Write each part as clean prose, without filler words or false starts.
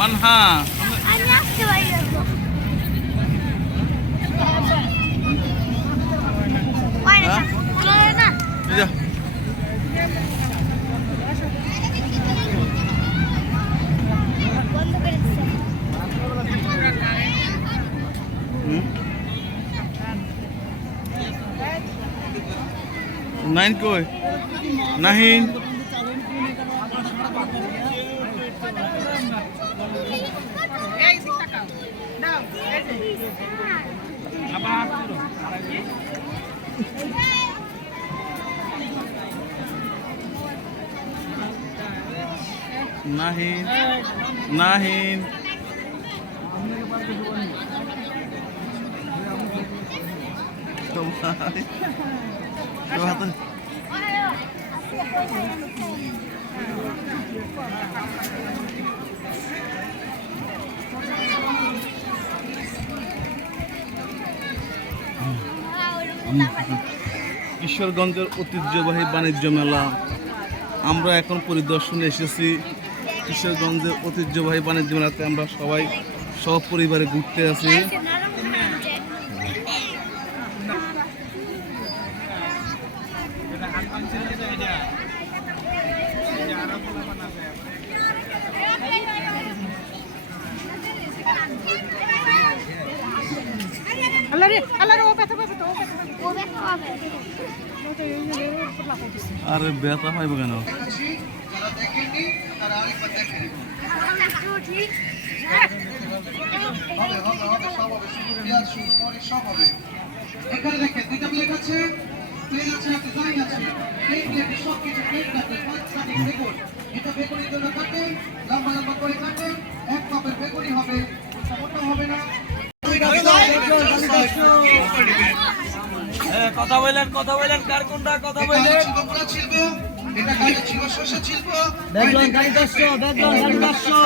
মানহা আমি আসতে পারি না বন্ধ করে দিচ্ছে নাইন কই নাহিন নাহিন নাহিন কিশোরগঞ্জের ঐতিহ্যবাহী বাণিজ্য মেলা আমরা এখন পরিদর্শনে এসেছি। কিশোরগঞ্জের ঐতিহ্যবাহী বাণিজ্য মেলাতে আমরা সবাই সপরিবারে ঘুরতে আছি। আরে ব্যথা পাইব কেন? এখানে দেখেন দুইটা প্লেট আছে, প্লেট আছে আর ডিজাইন আছে। এই প্লেটে সব কিছু প্লেট কাটে, পাঁচখানি বেগুন। এটা বেগুনের জন্য কাটে, লম্বা লম্বা করে কাটে, এক কাপের বেগুনি হবে, মোটা হবে না। কথা বলেন কার কোনটা কথা বলেন? এটা কাটে ছিল শসা ছিল, দেখলেন গাড়ি 500 দেখলেন গাড়ি 500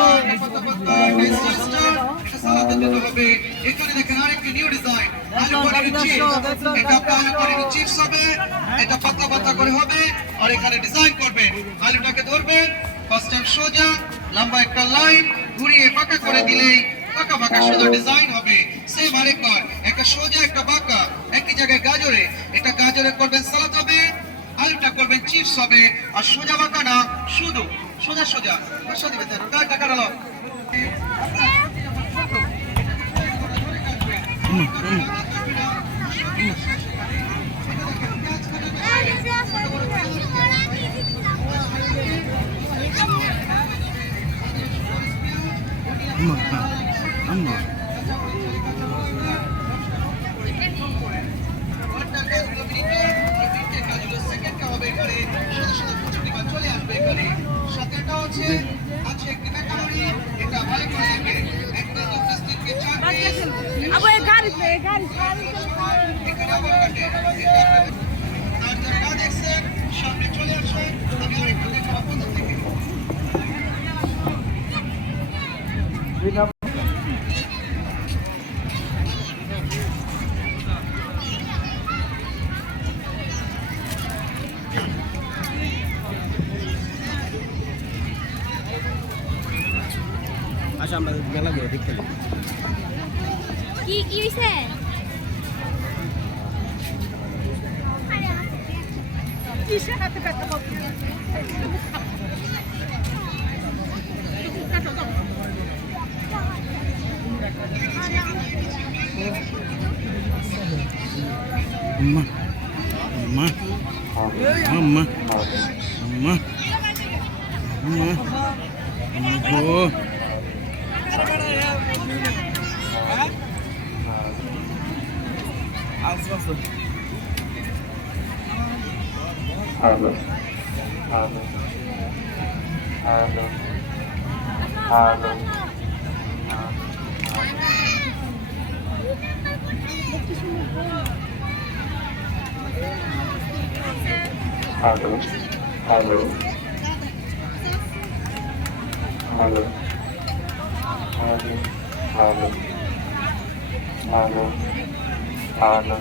সালাদের জন্য হবে। এখানে দেখেন আরেকটি নিউ ডিজাইন, আলু পনির চিপস। এটা আলু পনির চিপস হবে, এটা পাতলা পাতলা করে হবে। আর এখানে ডিজাইন করবেন, আলুটাকে ধরবেন, ফার্স্ট টাইম সোজা লম্বা একটা লাইন ঘুরিয়ে পাকা করে দিলেই পাকা পাকা সোজা ডিজাইন হবে। সেম আরেকবার একটা সোজা একটা বাঁকা একই জায়গায় গাজরে, এটা গাজরে করবেন সালাদ হবে, আলুটা করবেন চিপস হবে। আর সোজা বাঁকা না, শুধু সোজা সোজা বসা দিবে তার গাটা কাটালো। সামনে চলে আসে, আমি আরেকটু দেখাবো প্রথম থেকে। আচ্ছা আমরা মেলা ঘুরে দেখতে কি কি হইছে কিসের হাতে ব্যথা করছে মা মা মা মা মা গো Hello. Hello. Hello. Hello. Hello. Hello. Hello. Hello. Hello. Hello.